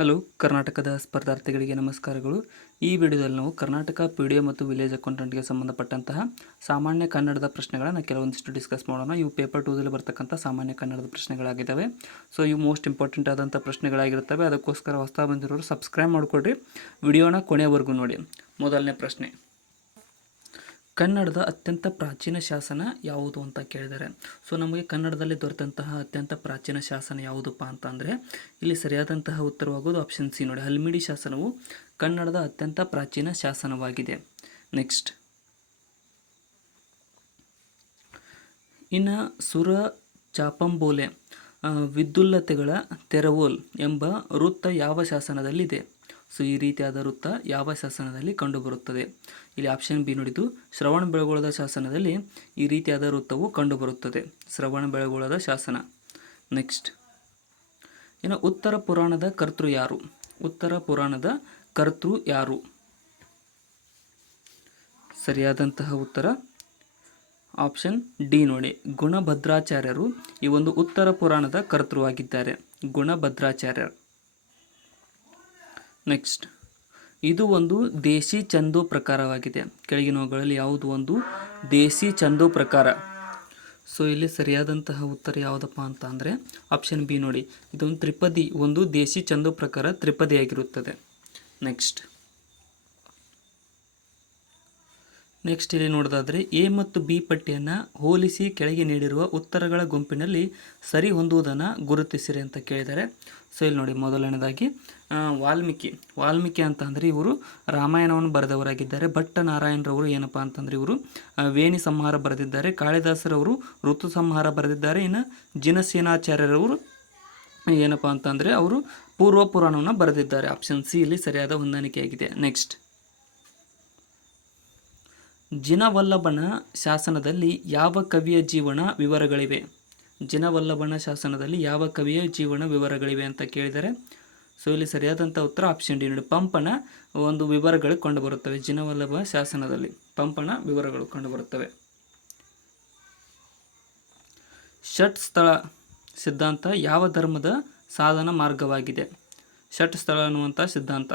Hello ಕರ್ನಾಟಕದ ಸ್ಪರ್ಧಾರ್ಥಿಗಳಿಗೆ ನಮಸ್ಕಾರಗಳು. ಈ ವಿಡಿಯೋದಲ್ಲಿ ನಾವು ಕರ್ನಾಟಕ PDO ಮತ್ತು ವಿಲೇಜ್ ಅಕೌಂಟೆಂಟ್ಗೆ ಸಂಬಂಧಪಟ್ಟಂತಹ ಸಾಮಾನ್ಯ ಕನ್ನಡದ ಪ್ರಶ್ನೆಗಳನ್ನು ಕೆಲವೊಂದಿಷ್ಟು ಡಿಸ್ಕಸ್ ಮಾಡೋಣ. ಇವು ಪೇಪರ್ 2ದಲ್ಲಿ ಬರ್ತಕ್ಕಂಥ ಸಾಮಾನ್ಯ ಕನ್ನಡದ ಪ್ರಶ್ನೆಗಳಾಗಿದ್ದಾವೆ. ಸೊ ಇವು ಮೋಸ್ಟ್ ಇಂಪಾರ್ಟೆಂಟ್ ಆದಂಥ ಪ್ರಶ್ನೆಗಳಾಗಿರ್ತವೆ. ಅದಕ್ಕೋಸ್ಕರ ಹೊಸ ಬಂದಿರೋರು ಸಬ್ಸ್ಕ್ರೈಬ್ ಮಾಡಿಕೊಡ್ರಿ, ವಿಡಿಯೋನ ಕೊನೆವರೆಗೂ ನೋಡಿ. ಮೊದಲನೇ ಪ್ರಶ್ನೆ, ಕನ್ನಡದ ಅತ್ಯಂತ ಪ್ರಾಚೀನ ಶಾಸನ ಯಾವುದು ಅಂತ ಕೇಳಿದ್ದಾರೆ. ಸೊ ನಮಗೆ ಕನ್ನಡದಲ್ಲಿ ದೊರೆತಂತಹ ಅತ್ಯಂತ ಪ್ರಾಚೀನ ಶಾಸನ ಯಾವುದಪ್ಪ ಅಂತಂದರೆ ಇಲ್ಲಿ ಸರಿಯಾದಂತಹ ಉತ್ತರವಾಗೋದು ಆಪ್ಷನ್ ಸಿ ನೋಡಿ, ಹಲ್ಮಿಡಿ ಶಾಸನವು ಕನ್ನಡದ ಅತ್ಯಂತ ಪ್ರಾಚೀನ ಶಾಸನವಾಗಿದೆ. ನೆಕ್ಸ್ಟ್, ಇನ್ನು ಸುರ ಚಾಪಂಬೋಲೆ ವಿದ್ಯುಲ್ಲತೆಗಳ ತೆರವೋಲ್ ಎಂಬ ವೃತ್ತ ಯಾವ ಶಾಸನದಲ್ಲಿದೆ? ಸೊ ಈ ರೀತಿಯಾದ ವೃತ್ತ ಯಾವ ಶಾಸನದಲ್ಲಿ ಕಂಡುಬರುತ್ತದೆ? ಇಲ್ಲಿ ಆಪ್ಷನ್ ಬಿ ನೋಡಿದ್ದು ಶ್ರವಣಬೆಳಗೊಳದ ಶಾಸನದಲ್ಲಿ ಈ ರೀತಿಯಾದ ವೃತ್ತವು ಕಂಡುಬರುತ್ತದೆ, ಶ್ರವಣಬೆಳಗೊಳದ ಶಾಸನ. ನೆಕ್ಸ್ಟ್, ಇನ್ನು ಉತ್ತರ ಪುರಾಣದ ಕರ್ತೃ ಯಾರು? ಉತ್ತರ ಪುರಾಣದ ಕರ್ತೃ ಯಾರು? ಸರಿಯಾದಂತಹ ಉತ್ತರ ಆಪ್ಷನ್ ಡಿ ನೋಡಿ, ಗುಣಭದ್ರಾಚಾರ್ಯರು ಈ ಒಂದು ಉತ್ತರ ಪುರಾಣದ ಕರ್ತೃವಾಗಿದ್ದಾರೆ, ಗುಣಭದ್ರಾಚಾರ್ಯರು. ನೆಕ್ಸ್ಟ್, ಇದು ಒಂದು ದೇಶಿ ಚಂದು ಪ್ರಕಾರವಾಗಿದೆ. ಕೆಳಗಿನವುಗಳಲ್ಲಿ ಯಾವುದು ಒಂದು ದೇಶಿ ಚಂದು ಪ್ರಕಾರ? ಸೊ ಇಲ್ಲಿ ಸರಿಯಾದಂತಹ ಉತ್ತರ ಯಾವುದಪ್ಪ ಅಂತ ಅಂದರೆ ಆಪ್ಷನ್ ಬಿ ನೋಡಿ, ಇದೊಂದು ತ್ರಿಪದಿ, ಒಂದು ದೇಶಿ ಚಂದು ಪ್ರಕಾರ ತ್ರಿಪದಿಯಾಗಿರುತ್ತದೆ. ನೆಕ್ಸ್ಟ್ ಇಲ್ಲಿ ನೋಡೋದಾದರೆ ಎ ಮತ್ತು ಬಿ ಪಟ್ಟಿಯನ್ನು ಹೋಲಿಸಿ ಕೆಳಗೆ ನೀಡಿರುವ ಉತ್ತರಗಳ ಗುಂಪಿನಲ್ಲಿ ಸರಿ ಹೊಂದುವುದನ್ನು ಗುರುತಿಸಿರಿ ಅಂತ ಕೇಳಿದ್ದಾರೆ. ಸೊ ಇಲ್ಲಿ ನೋಡಿ, ಮೊದಲನೇದಾಗಿ ವಾಲ್ಮೀಕಿ ಅಂತ ಅಂದರೆ ಇವರು ರಾಮಾಯಣವನ್ನು ಬರೆದವರಾಗಿದ್ದಾರೆ. ಭಟ್ಟ ನಾರಾಯಣರವರು ಏನಪ್ಪ ಅಂತಂದರೆ ಇವರು ವೇಣಿ ಸಂಹಾರ ಬರೆದಿದ್ದಾರೆ. ಕಾಳಿದಾಸರವರು ಋತು ಸಂಹಾರ ಬರೆದಿದ್ದಾರೆ. ಇನ್ನು ಜಿನಸೇನಾಚಾರ್ಯರವರು ಏನಪ್ಪ ಅಂತಂದರೆ ಅವರು ಪೂರ್ವ ಪುರಾಣವನ್ನು ಬರೆದಿದ್ದಾರೆ. ಆಪ್ಷನ್ ಸಿ ಇಲ್ಲಿ ಸರಿಯಾದ ಹೊಂದಾಣಿಕೆಯಾಗಿದೆ. ನೆಕ್ಸ್ಟ್, ಜಿನವಲ್ಲಭನ ಶಾಸನದಲ್ಲಿ ಯಾವ ಕವಿಯ ಜೀವನ ವಿವರಗಳಿವೆ? ಜಿನವಲ್ಲಭನ ಶಾಸನದಲ್ಲಿ ಯಾವ ಕವಿಯ ಜೀವನ ವಿವರಗಳಿವೆ ಅಂತ ಕೇಳಿದರೆ ಸೊ ಇಲ್ಲಿ ಸರಿಯಾದಂಥ ಉತ್ತರ ಆಪ್ಷನ್ ಡಿ ನೋಡಿ, ಪಂಪನ ಒಂದು ವಿವರಗಳು ಕಂಡುಬರುತ್ತವೆ. ಜಿನವಲ್ಲಭ ಶಾಸನದಲ್ಲಿ ಪಂಪನ ವಿವರಗಳು ಕಂಡುಬರುತ್ತವೆ. ಷಟ್ ಸ್ಥಳ ಸಿದ್ಧಾಂತ ಯಾವ ಧರ್ಮದ ಸಾಧನ ಮಾರ್ಗವಾಗಿದೆ? ಷಟ್ ಸ್ಥಳ ಅನ್ನುವಂಥ ಸಿದ್ಧಾಂತ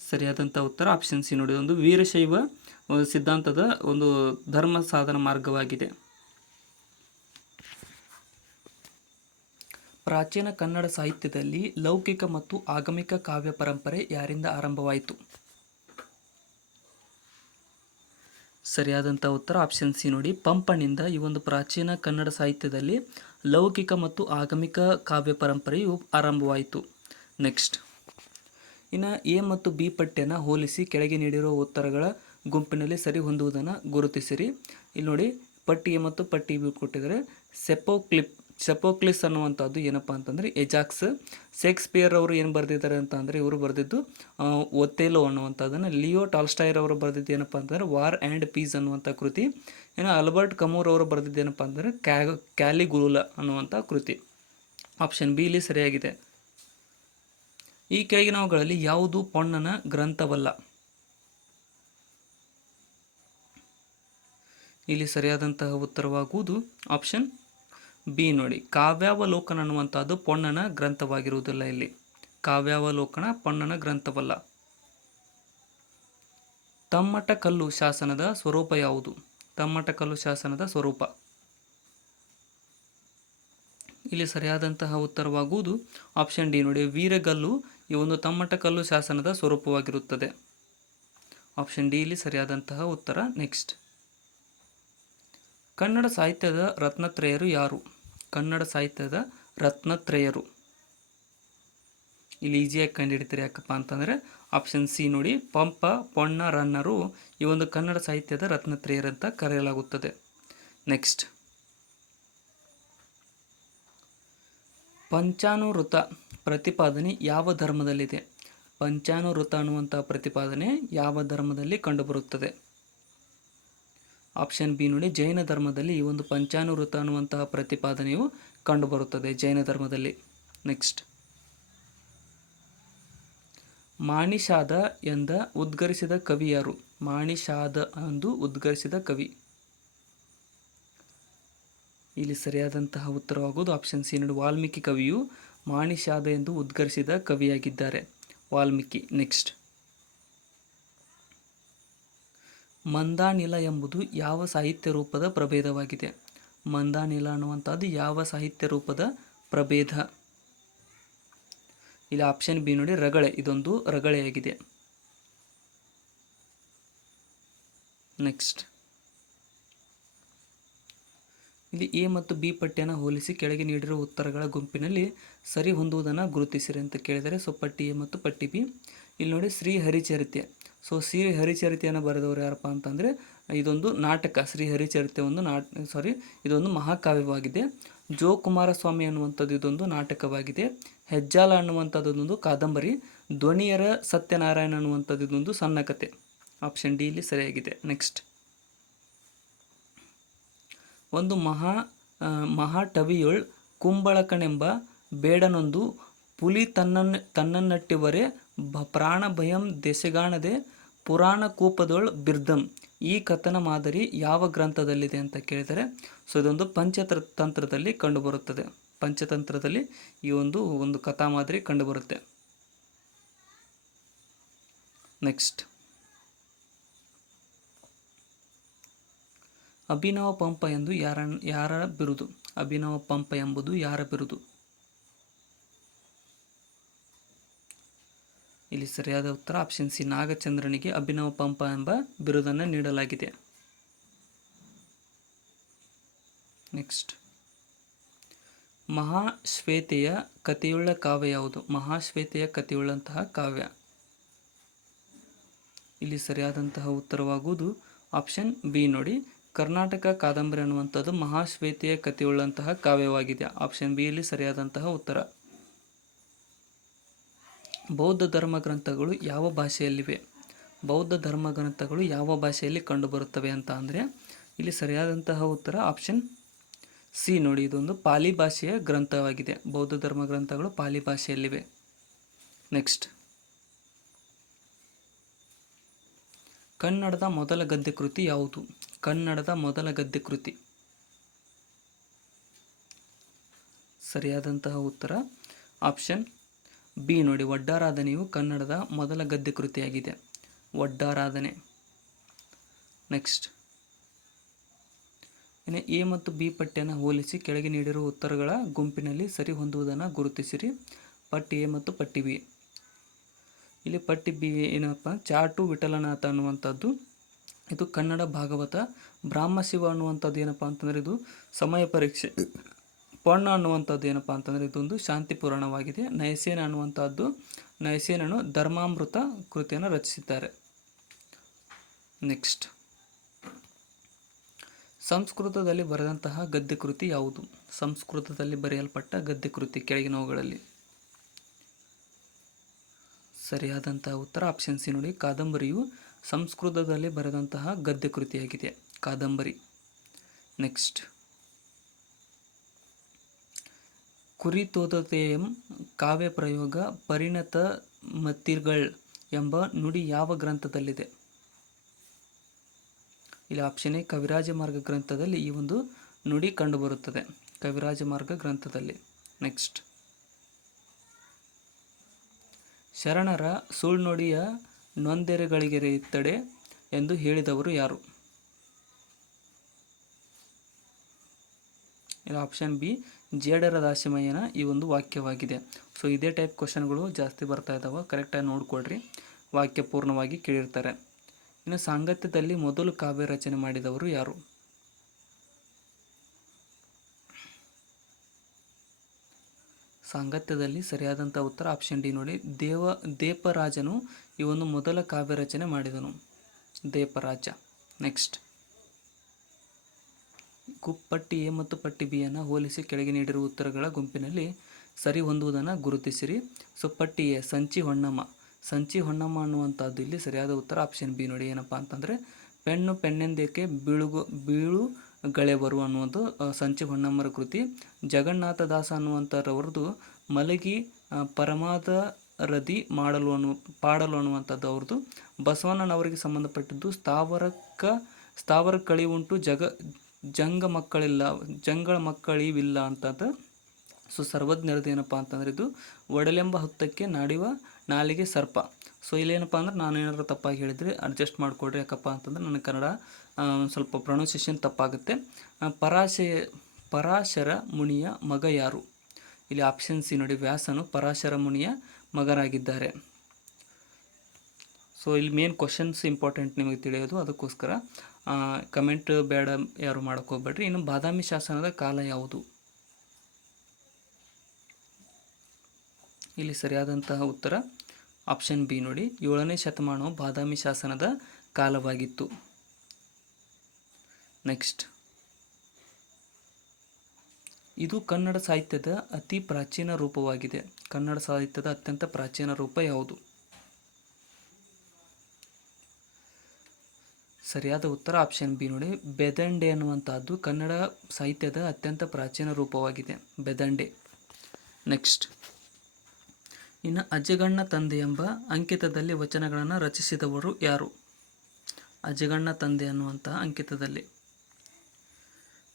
ಸರಿಯಾದಂಥ ಉತ್ತರ ಆಪ್ಷನ್ ಸಿ ನೋಡಿ, ಒಂದು ವೀರಶೈವ ಸಿದ್ಧಾಂತದ ಒಂದು ಧರ್ಮ ಸಾಧನ ಮಾರ್ಗವಾಗಿದೆ. ಪ್ರಾಚೀನ ಕನ್ನಡ ಸಾಹಿತ್ಯದಲ್ಲಿ ಲೌಕಿಕ ಮತ್ತು ಆಗಮಿಕ ಕಾವ್ಯ ಪರಂಪರೆ ಯಾರಿಂದ ಆರಂಭವಾಯಿತು? ಸರಿಯಾದಂಥ ಉತ್ತರ ಆಪ್ಷನ್ ಸಿ ನೋಡಿ, ಪಂಪನಿಂದ ಈ ಒಂದು ಪ್ರಾಚೀನ ಕನ್ನಡ ಸಾಹಿತ್ಯದಲ್ಲಿ ಲೌಕಿಕ ಮತ್ತು ಆಗಮಿಕ ಕಾವ್ಯ ಪರಂಪರೆಯು ಆರಂಭವಾಯಿತು. ನೆಕ್ಸ್ಟ್, ಇನ್ನು ಎ ಮತ್ತು ಬಿ ಪಟ್ಟಿಯನ್ನು ಹೋಲಿಸಿ ಕೆಳಗೆ ನೀಡಿರುವ ಉತ್ತರಗಳ ಗುಂಪಿನಲ್ಲಿ ಸರಿ ಹೊಂದುವುದನ್ನು ಗುರುತಿಸಿರಿ. ಇಲ್ಲಿ ನೋಡಿ, ಪಟ್ಟಿ ಎ ಮತ್ತು ಪಟ್ಟಿ ಬಿ ಕೊಟ್ಟಿದ್ದಾರೆ. ಸೆಪೋಕ್ಲಿಸ್ ಅನ್ನುವಂಥದ್ದು ಏನಪ್ಪ ಅಂತಂದರೆ ಎಜಾಕ್ಸ್. ಶೇಕ್ಸ್ಪಿಯರ್ ಅವರು ಏನು ಬರೆದಿದ್ದಾರೆ ಅಂತ ಅಂದರೆ ಇವರು ಬರೆದಿದ್ದು ಒಥೆಲೋ ಅನ್ನುವಂಥದ್ದನ್ನು. ಲಿಯೋ ಟಾಲ್ಸ್ಟಾಯರ್ ಅವರು ಬರೆದಿದ್ದು ಏನಪ್ಪ ಅಂತಂದರೆ ವಾರ್ ಆ್ಯಂಡ್ ಪೀಸ್ ಅನ್ನುವಂಥ ಕೃತಿ. ಇನ್ನು ಆಲ್ಬರ್ಟ್ ಕಮೂರ್ ಅವರು ಬರೆದಿದ್ದು ಏನಪ್ಪ ಅಂತಂದರೆ ಕ್ಯಾಲಿಗುಲಾ ಅನ್ನುವಂಥ ಕೃತಿ. ಆಪ್ಷನ್ ಬಿ ಇಲ್ಲಿ ಸರಿಯಾಗಿದೆ. ಈ ಕೆಳಗಿನವುಗಳಲ್ಲಿ ಯಾವುದು ಪೊನ್ನನ ಗ್ರಂಥವಲ್ಲ? ಇಲ್ಲಿ ಸರಿಯಾದಂತಹ ಉತ್ತರವಾಗುವುದು ಆಪ್ಷನ್ ಬಿ ನೋಡಿ, ಕಾವ್ಯಾವಲೋಕನ ಅನ್ನುವಂಥದ್ದು ಪೊನ್ನನ ಗ್ರಂಥವಾಗಿರುವುದಿಲ್ಲ. ಇಲ್ಲಿ ಕಾವ್ಯಾವಲೋಕನ ಪೊನ್ನನ ಗ್ರಂಥವಲ್ಲ. ತಮ್ಮಟಕಲ್ಲು ಶಾಸನದ ಸ್ವರೂಪ ಯಾವುದು? ತಮ್ಮಟಕಲ್ಲು ಶಾಸನದ ಸ್ವರೂಪ ಇಲ್ಲಿ ಸರಿಯಾದಂತಹ ಉತ್ತರವಾಗುವುದು ಆಪ್ಷನ್ ಡಿ ನೋಡಿ, ವೀರಗಲ್ಲು ಈ ಒಂದು ತಮ್ಮಟಕಲ್ಲು ಶಾಸನದ ಸ್ವರೂಪವಾಗಿರುತ್ತದೆ. ಆಪ್ಷನ್ ಡಿ ಇಲ್ಲಿ ಸರಿಯಾದಂತಹ ಉತ್ತರ. ನೆಕ್ಸ್ಟ್, ಕನ್ನಡ ಸಾಹಿತ್ಯದ ರತ್ನತ್ರಯರು ಯಾರು? ಕನ್ನಡ ಸಾಹಿತ್ಯದ ರತ್ನತ್ರಯರು ಇಲ್ಲಿ ಈಸಿಯಾಗಿ ಕಂಡುಹಿಡಿತೀರಿ. ಯಾಕಪ್ಪ ಅಂತಂದರೆ ಆಪ್ಷನ್ ಸಿ ನೋಡಿ, ಪಂಪ, ಪೊನ್ನ, ರನ್ನರು ಈ ಒಂದು ಕನ್ನಡ ಸಾಹಿತ್ಯದ ರತ್ನತ್ರಯರಂತ ಕರೆಯಲಾಗುತ್ತದೆ. ನೆಕ್ಸ್ಟ್, ಪಂಚಾನುವೃತ ಪ್ರತಿಪಾದನೆ ಯಾವ ಧರ್ಮದಲ್ಲಿದೆ? ಪಂಚಾನುವೃತ ಅನ್ನುವಂಥ ಪ್ರತಿಪಾದನೆ ಯಾವ ಧರ್ಮದಲ್ಲಿ ಕಂಡುಬರುತ್ತದೆ? ಆಪ್ಷನ್ ಬಿ ನೋಡಿ, ಜೈನ ಧರ್ಮದಲ್ಲಿ ಈ ಒಂದು ಪಂಚಾನುವೃತ ಅನ್ನುವಂತಹ ಪ್ರತಿಪಾದನೆಯು ಕಂಡುಬರುತ್ತದೆ, ಜೈನ ಧರ್ಮದಲ್ಲಿ. ನೆಕ್ಸ್ಟ್, ಮಾಣಿಷಾದ ಎಂದ ಉದ್ಗರಿಸಿದ ಕವಿ ಯಾರು? ಮಾಣಿಷಾದ ಎಂದು ಉದ್ಗರಿಸಿದ ಕವಿ ಇಲ್ಲಿ ಸರಿಯಾದಂತಹ ಉತ್ತರವಾಗುವುದು ಆಪ್ಷನ್ ಸಿ ನೋಡಿ, ವಾಲ್ಮೀಕಿ ಕವಿಯು ಮಾಣಿಷಾದ ಎಂದು ಉದ್ಘರಿಸಿದ ಕವಿಯಾಗಿದ್ದಾರೆ ವಾಲ್ಮೀಕಿ. ನೆಕ್ಸ್ಟ್, ಮಂದಾನಿಲ ಎಂಬುದು ಯಾವ ಸಾಹಿತ್ಯ ರೂಪದ ಪ್ರಭೇದವಾಗಿದೆ? ಮಂದಾನಿಲ ಅನ್ನುವಂಥದ್ದು ಯಾವ ಸಾಹಿತ್ಯ ರೂಪದ ಪ್ರಭೇದ? ಇಲ್ಲಿ ಆಪ್ಷನ್ ಬಿ ನೋಡಿ, ರಗಳೆ. ಇದೊಂದು ರಗಳೆಯಾಗಿದೆ. ನೆಕ್ಸ್ಟ್, ಇಲ್ಲಿ ಎ ಮತ್ತು ಬಿ ಪಟ್ಟಿಯನ್ನು ಹೋಲಿಸಿ ಕೆಳಗೆ ನೀಡಿರುವ ಉತ್ತರಗಳ ಗುಂಪಿನಲ್ಲಿ ಸರಿ ಹೊಂದುವುದನ್ನು ಗುರುತಿಸಿರಿ ಅಂತ ಕೇಳಿದರೆ, ಸೊ ಪಟ್ಟಿ ಎ ಮತ್ತು ಪಟ್ಟಿ ಬಿ. ಇಲ್ಲಿ ನೋಡಿ, ಶ್ರೀ ಹರಿಚರಿತೆ. ಸೊ ಶ್ರೀ ಹರಿಚರಿತೆಯನ್ನು ಬರೆದವರು ಯಾರಪ್ಪ ಅಂತಂದರೆ, ಇದೊಂದು ನಾಟಕ. ಶ್ರೀ ಹರಿಚರಿತೆ ಒಂದು ಇದೊಂದು ಮಹಾಕಾವ್ಯವಾಗಿದೆ. ಜೋ ಕುಮಾರಸ್ವಾಮಿ ಅನ್ನುವಂಥದ್ದು ಇದೊಂದು ನಾಟಕವಾಗಿದೆ. ಹೆಜ್ಜಾಲ ಅನ್ನುವಂಥದ್ದೊಂದು ಕಾದಂಬರಿ. ಧ್ವನಿಯರ ಸತ್ಯನಾರಾಯಣ ಅನ್ನುವಂಥದ್ದು ಇದೊಂದು ಸಣ್ಣ ಕತೆ. ಆಪ್ಷನ್ ಡಿ ಇಲ್ಲಿ ಸರಿಯಾಗಿದೆ. ನೆಕ್ಸ್ಟ್, ಒಂದು ಮಹಾಟವಿಯೊಳ್ ಕುಂಬಳಕನೆಂಬ ಬೇಡನೊಂದು ಪುಲಿ ತನ್ನನ್ನಟ್ಟಿವರೆ ಪ್ರಾಣ ಭಯಂ ದೆಸೆಗಾಣದೆ ಪುರಾಣ ಕೂಪದೊಳ್ ಬಿರ್ದಂ. ಈ ಕಥನ ಮಾದರಿ ಯಾವ ಗ್ರಂಥದಲ್ಲಿದೆ ಅಂತ ಕೇಳಿದರೆ, ಸೊ ಇದೊಂದು ಪಂಚತಂತ್ರದಲ್ಲಿ ಕಂಡುಬರುತ್ತದೆ. ಪಂಚತಂತ್ರದಲ್ಲಿ ಈ ಒಂದು ಕಥಾ ಮಾದರಿ ಕಂಡುಬರುತ್ತೆ. ನೆಕ್ಸ್ಟ್, ಅಭಿನವ ಪಂಪ ಎಂದು ಯಾರ ಬಿರುದು? ಅಭಿನವ ಪಂಪ ಎಂಬುದು ಯಾರ ಬಿರುದು? ಇಲ್ಲಿ ಸರಿಯಾದ ಉತ್ತರ ಆಪ್ಷನ್ ಸಿ, ನಾಗಚಂದ್ರನಿಗೆ ಅಭಿನವ ಪಂಪ ಎಂಬ ಬಿರುದನ್ನು ನೀಡಲಾಗಿದೆ. ನೆಕ್ಸ್ಟ್, ಮಹಾಶ್ವೇತೆಯ ಕಥೆಯುಳ್ಳ ಕಾವ್ಯ ಯಾವುದು? ಮಹಾಶ್ವೇತೆಯ ಕಥೆಯುಳ್ಳಂತಹ ಕಾವ್ಯ. ಇಲ್ಲಿ ಸರಿಯಾದಂತಹ ಉತ್ತರವಾಗುವುದು ಆಪ್ಷನ್ ಬಿ ನೋಡಿ, ಕರ್ನಾಟಕ ಕಾದಂಬರಿ ಅನ್ನುವಂಥದ್ದು ಮಹಾಶ್ವೇತೆಯ ಕಥೆಯುಳ್ಳಂತಹ ಕಾವ್ಯವಾಗಿದೆ. ಆಪ್ಷನ್ ಬಿ ಇಲ್ಲಿ ಸರಿಯಾದಂತಹ ಉತ್ತರ. ಬೌದ್ಧ ಧರ್ಮ ಗ್ರಂಥಗಳು ಯಾವ ಭಾಷೆಯಲ್ಲಿವೆ? ಬೌದ್ಧ ಧರ್ಮ ಗ್ರಂಥಗಳು ಯಾವ ಭಾಷೆಯಲ್ಲಿ ಕಂಡುಬರುತ್ತವೆ ಅಂತ ಅಂದರೆ, ಇಲ್ಲಿ ಸರಿಯಾದಂತಹ ಉತ್ತರ ಆಪ್ಷನ್ ಸಿ ನೋಡಿ, ಇದೊಂದು ಪಾಲಿ ಭಾಷೆಯ ಗ್ರಂಥವಾಗಿದೆ. ಬೌದ್ಧ ಧರ್ಮ ಗ್ರಂಥಗಳು ಪಾಲಿ ಭಾಷೆಯಲ್ಲಿವೆ. ನೆಕ್ಸ್ಟ್, ಕನ್ನಡದ ಮೊದಲ ಗದ್ಯ ಕೃತಿ ಯಾವುದು? ಕನ್ನಡದ ಮೊದಲ ಗದ್ಯ ಕೃತಿ. ಸರಿಯಾದಂತಹ ಉತ್ತರ ಆಪ್ಷನ್ ಬಿ ನೋಡಿ, ಒಡ್ಡಾರಾಧನೆಯು ಕನ್ನಡದ ಮೊದಲ ಗದ್ಯ ಕೃತಿಯಾಗಿದೆ. ಒಡ್ಡಾರಾಧನೆ. ನೆಕ್ಸ್ಟ್, ಇನ್ನು ಎ ಮತ್ತು ಬಿ ಪಟ್ಟಿಯನ್ನು ಹೋಲಿಸಿ ಕೆಳಗೆ ನೀಡಿರುವ ಉತ್ತರಗಳ ಗುಂಪಿನಲ್ಲಿ ಸರಿ ಹೊಂದುವುದನ್ನು ಗುರುತಿಸಿರಿ. ಪಟ್ಟಿ ಎ ಮತ್ತು ಪಟ್ಟಿ ಬಿ. ಇಲ್ಲಿ ಪಟ್ಟಿ ಬಿ ಏನಪ್ಪ, ಚಾಟು ವಿಠಲನಾಥ ಅನ್ನುವಂಥದ್ದು ಇದು ಕನ್ನಡ ಭಾಗವತ. ಬ್ರಹ್ಮಶಿವ ಅನ್ನುವಂಥದ್ದು ಏನಪ್ಪ ಅಂತಂದರೆ ಇದು ಸಮಯ ಪರೀಕ್ಷೆ. ಪೊಣ್ಣ ಅನ್ನುವಂಥದ್ದು ಏನಪ್ಪ ಅಂತಂದರೆ ಇದೊಂದು ಶಾಂತಿ ಪುರಾಣವಾಗಿದೆ. ನಯಸೇನನು ಧರ್ಮಾಮೃತ ಕೃತಿಯನ್ನು ರಚಿಸಿದ್ದಾರೆ. ನೆಕ್ಸ್ಟ್, ಸಂಸ್ಕೃತದಲ್ಲಿ ಬರೆದಂತಹ ಗದ್ಯ ಕೃತಿ ಯಾವುದು? ಸಂಸ್ಕೃತದಲ್ಲಿ ಬರೆಯಲ್ಪಟ್ಟ ಗದ್ಯ ಕೃತಿ ಕೆಳಗಿನವುಗಳಲ್ಲಿ. ಸರಿಯಾದಂತಹ ಉತ್ತರ ಆಪ್ಷನ್ ಸಿ ನೋಡಿ, ಕಾದಂಬರಿಯು ಸಂಸ್ಕೃತದಲ್ಲಿ ಬರೆದಂತಹ ಗದ್ಯ ಕೃತಿಯಾಗಿದೆ. ಕಾದಂಬರಿ. ನೆಕ್ಸ್ಟ್, ಕುರಿತೋದತೆಯಂ ಕಾವ್ಯ ಪ್ರಯೋಗ ಪರಿಣತ ಮತಿಗಳ್ ಎಂಬ ನುಡಿ ಯಾವ ಗ್ರಂಥದಲ್ಲಿದೆ? ಇಲ್ಲಿ ಆಪ್ಷನ್ ಎ, ಕವಿರಾಜ ಮಾರ್ಗ ಗ್ರಂಥದಲ್ಲಿ ಈ ಒಂದು ನುಡಿ ಕಂಡುಬರುತ್ತದೆ. ಕವಿರಾಜ ಮಾರ್ಗ ಗ್ರಂಥದಲ್ಲಿ. ನೆಕ್ಸ್ಟ್, ಶರಣರ ಸುಳ್ನುಡಿಯ ನೊಂದೆರೆಗಳಿಗೆರೆಯುತ್ತಡೆ ಎಂದು ಹೇಳಿದವರು ಯಾರು? ಇದು ಆಪ್ಷನ್ ಬಿ, ಜೇಡರ ದಾಸಿಮಯ್ಯನ ಈ ಒಂದು ವಾಕ್ಯವಾಗಿದೆ. ಸೊ ಇದೇ ಟೈಪ್ ಕ್ವಶನ್ಗಳು ಜಾಸ್ತಿ ಬರ್ತಾ ಇದ್ದಾವೆ, ಕರೆಕ್ಟಾಗಿ ನೋಡ್ಕೊಳ್ರಿ. ವಾಕ್ಯ ಪೂರ್ಣವಾಗಿ ಕೇಳಿರ್ತಾರೆ. ಇನ್ನು ಸಾಂಗತ್ಯದಲ್ಲಿ ಮೊದಲು ಕಾವ್ಯ ರಚನೆ ಮಾಡಿದವರು ಯಾರು? ಸಾಂಗತ್ಯದಲ್ಲಿ ಸರಿಯಾದಂಥ ಉತ್ತರ ಆಪ್ಷನ್ ಡಿ ನೋಡಿ, ದೇಪರಾಜನು ಈ ಒಂದು ಮೊದಲ ಕಾವ್ಯ ರಚನೆ ಮಾಡಿದನು. ದೇಪರಾಜ. ನೆಕ್ಸ್ಟ್, ಪಟ್ಟಿ ಎ ಮತ್ತು ಪಟ್ಟಿ ಬಿ ಅನ್ನು ಹೋಲಿಸಿ ಕೆಳಗೆ ನೀಡಿರುವ ಉತ್ತರಗಳ ಗುಂಪಿನಲ್ಲಿ ಸರಿ ಹೊಂದುವುದನ್ನು ಗುರುತಿಸಿರಿ. ಸೊ ಪಟ್ಟಿ ಎ, ಸಂಚಿ ಹೊನ್ನಮ್ಮ. ಸಂಚಿ ಹೊನ್ನಮ್ಮ ಅನ್ನುವಂಥದ್ದು ಇಲ್ಲಿ ಸರಿಯಾದ ಉತ್ತರ ಆಪ್ಷನ್ ಬಿ ನೋಡಿ. ಏನಪ್ಪ ಅಂತಂದರೆ ಪೆಣ್ಣು ಪೆಣ್ಣೆಂದೇಕೆ ಬೀಳುಗಳೆಬರು ಅನ್ನುವುದು ಸಂಚಿ ಹೊನ್ನಮ್ಮರ ಕೃತಿ. ಜಗನ್ನಾಥ ದಾಸ ಅನ್ನುವಂಥವ್ರದ್ದು ಮಲಗಿ ಪರಮಾದ ರದಿ ಪಾಡಲು ಅನ್ನುವಂಥದ್ದು ಅವ್ರದ್ದು. ಬಸವಣ್ಣನವರಿಗೆ ಸಂಬಂಧಪಟ್ಟಿದ್ದು ಸ್ಥಾವರ ಕಳಿ ಉಂಟು ಜಂಗಳ ಮಕ್ಕಳಿವಿಲ್ಲ ಅಂತದ್ದು ಸೊ ಸರ್ವಜ್ಞರದ್ದು ಏನಪ್ಪ ಅಂತಂದರೆ ಇದು ಒಡಲೆಂಬ ಹುತ್ತಕ್ಕೆ ನಾಡಿವ ನಾಲಿಗೆ ಸರ್ಪ. ಸೊ ಇಲ್ಲೇನಪ್ಪ ಅಂದ್ರೆ ನಾನು ಏನಾದರೂ ತಪ್ಪಾಗಿ ಹೇಳಿದರೆ ಅಡ್ಜಸ್ಟ್ ಮಾಡಿಕೊಡ್ರಿ, ಯಾಕಪ್ಪ ಅಂತಂದ್ರೆ ನನ್ನ ಕನ್ನಡ ಸ್ವಲ್ಪ ಪ್ರೊನೌನ್ಸಿಯೇಷನ್ ತಪ್ಪಾಗುತ್ತೆ. ಪರಾಶರ ಮುನಿಯ ಮಗ ಯಾರು? ಇಲ್ಲಿ ಆಪ್ಷನ್ ಸಿ ನೋಡಿ, ವ್ಯಾಸನು ಪರಾಶರ ಮುನಿಯ ಮಗರಾಗಿದ್ದಾರೆ. ಸೊ ಇಲ್ಲಿ ಮೇನ್ ಕ್ವಶನ್ಸ್ ಇಂಪಾರ್ಟೆಂಟ್ ನಿಮಗೆ ತಿಳಿಯೋದು, ಅದಕ್ಕೋಸ್ಕರ ಕಮೆಂಟ್ ಬೇಡ ಯಾರು ಮಾಡೋಕ್ಕೆ ಹೋಗ್ಬೇಡ್ರಿ. ಇನ್ನು ಬಾದಾಮಿ ಶಾಸನದ ಕಾಲ ಯಾವುದು? ಇಲ್ಲಿ ಸರಿಯಾದಂತಹ ಉತ್ತರ ಆಪ್ಷನ್ ಬಿ ನೋಡಿ, 7ನೇ ಶತಮಾನವು ಬಾದಾಮಿ ಶಾಸನದ ಕಾಲವಾಗಿತ್ತು. ನೆಕ್ಸ್ಟ್, ಇದು ಕನ್ನಡ ಸಾಹಿತ್ಯದ ಅತಿ ಪ್ರಾಚೀನ ರೂಪವಾಗಿದೆ. ಕನ್ನಡ ಸಾಹಿತ್ಯದ ಅತ್ಯಂತ ಪ್ರಾಚೀನ ರೂಪ ಯಾವುದು? ಸರಿಯಾದ ಉತ್ತರ ಆಪ್ಷನ್ ಬಿ ನೋಡಿ, ಬೆದಂಡೆ ಅನ್ನುವಂಥದ್ದು ಕನ್ನಡ ಸಾಹಿತ್ಯದ ಅತ್ಯಂತ ಪ್ರಾಚೀನ ರೂಪವಾಗಿದೆ, ಬೆದಂಡೆ. ನೆಕ್ಸ್ಟ್, ಇನ್ನು ಅಜಗಣ್ಣ ತಂದೆ ಎಂಬ ಅಂಕಿತದಲ್ಲಿ ವಚನಗಳನ್ನು ರಚಿಸಿದವರು ಯಾರು? ಅಜಗಣ್ಣ ತಂದೆ ಅನ್ನುವಂತಹ ಅಂಕಿತದಲ್ಲಿ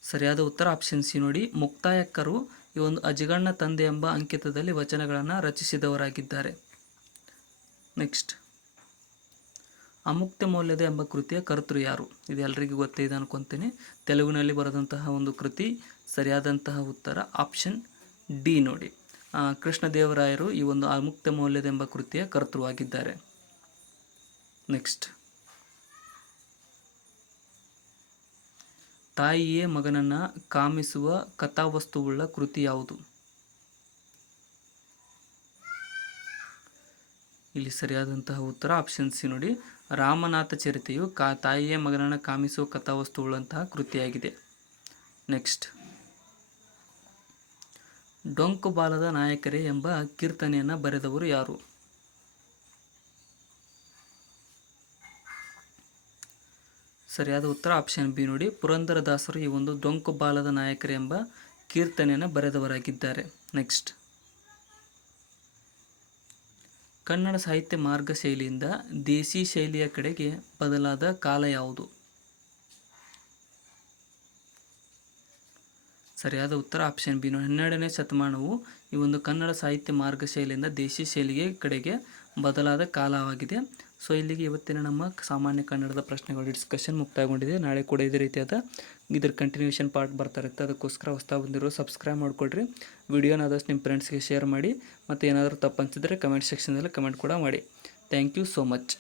ಸರಿಯಾದ ಉತ್ತರ ಆಪ್ಷನ್ ಸಿ ನೋಡಿ, ಮುಕ್ತಾಯಕ್ಕರು ಈ ಒಂದು ಅಜಗಣ್ಣ ತಂದೆ ಎಂಬ ಅಂಕಿತದಲ್ಲಿ ವಚನಗಳನ್ನು ರಚಿಸಿದವರಾಗಿದ್ದಾರೆ. ನೆಕ್ಸ್ಟ್, ಅಮುಕ್ತ ಮೌಲ್ಯದ ಎಂಬ ಕೃತಿಯ ಕರ್ತೃ ಯಾರು? ಇದು ಎಲ್ಲರಿಗೂ ಗೊತ್ತಿದೆ ಅನ್ಕೊತೀನಿ. ತೆಲುಗಿನಲ್ಲಿ ಬರೆದಂತಹ ಒಂದು ಕೃತಿ. ಸರಿಯಾದಂತಹ ಉತ್ತರ ಆಪ್ಷನ್ ಡಿ ನೋಡಿ, ಕೃಷ್ಣದೇವರಾಯರು ಈ ಒಂದು ಅಮುಕ್ತ ಮೌಲ್ಯದ ಎಂಬ ಕೃತಿಯ ಕರ್ತೃವಾಗಿದ್ದಾರೆ. ನೆಕ್ಸ್ಟ್, ತಾಯಿಯೇ ಮಗನನ್ನು ಕಾಮಿಸುವ ಕಥಾವಸ್ತುವುಳ್ಳ ಕೃತಿ ಯಾವುದು? ಇಲ್ಲಿ ಸರಿಯಾದಂತಹ ಉತ್ತರ ಆಪ್ಷನ್ ಸಿ ನೋಡಿ, ರಾಮನಾಥ ಚರಿತೆಯು ತಾಯಿಯೇ ಮಗನನ್ನು ಕಾಮಿಸುವ ಕಥಾವಸ್ತುವುಳ್ಳಂತಹ ಕೃತಿಯಾಗಿದೆ. ನೆಕ್ಸ್ಟ್, ಡೊಂಕು ಬಾಲದ ನಾಯಕರೇ ಎಂಬ ಕೀರ್ತನೆಯನ್ನು ಬರೆದವರು ಯಾರು? ಸರಿಯಾದ ಉತ್ತರ ಆಪ್ಷನ್ ಬಿ ನೋಡಿ, ಪುರಂದರದಾಸರು ಈ ಒಂದು ಡೊಂಕು ಬಾಲದ ನಾಯಕರೇ ಎಂಬ ಕೀರ್ತನೆಯನ್ನು ಬರೆದವರಾಗಿದ್ದಾರೆ. ನೆಕ್ಸ್ಟ್, ಕನ್ನಡ ಸಾಹಿತ್ಯ ಮಾರ್ಗ ಶೈಲಿಯಿಂದ ದೇಸಿ ಶೈಲಿಯ ಕಡೆಗೆ ಬದಲಾದ ಕಾಲ ಯಾವುದು? ಸರಿಯಾದ ಉತ್ತರ ಆಪ್ಷನ್ ಬಿ ನೋಡಿ, 12ನೇ ಶತಮಾನವು ಈ ಒಂದು ಕನ್ನಡ ಸಾಹಿತ್ಯ ಮಾರ್ಗ ಶೈಲಿಯಿಂದ ದೇಸಿ ಶೈಲಿಗೆ ಕಡೆಗೆ ಬದಲಾದ ಕಾಲವಾಗಿದೆ. ಸೊ ಇಲ್ಲಿಗೆ ಇವತ್ತಿನ ನಮ್ಮ ಸಾಮಾನ್ಯ ಕನ್ನಡದ ಪ್ರಶ್ನೆಗಳ ಡಿಸ್ಕಷನ್ ಮುಕ್ತಾಯಗೊಂಡಿದೆ. ನಾಳೆ ಕೂಡ ಇದೇ ರೀತಿಯಾದ ಇದರ ಕಂಟಿನ್ಯೂಷನ್ ಪಾರ್ಟ್ ಬರ್ತಾ ಇರುತ್ತೆ. ಅದಕ್ಕೋಸ್ಕರ ಹೊಸ್ತಾ ಬಂದಿರೋ ಸಬ್ಸ್ಕ್ರೈಬ್ ಮಾಡ್ಕೊಳ್ರಿ. ವಿಡಿಯೋನ ಆದಷ್ಟು ನಿಮ್ಮ ಫ್ರೆಂಡ್ಸ್ಗೆ ಶೇರ್ ಮಾಡಿ, ಮತ್ತು ಏನಾದರೂ ತಪ್ಪು ಅನಿಸಿದರೆ ಕಮೆಂಟ್ ಸೆಕ್ಷನಲ್ಲಿ ಕಮೆಂಟ್ ಕೂಡ ಮಾಡಿ. Thank you so much.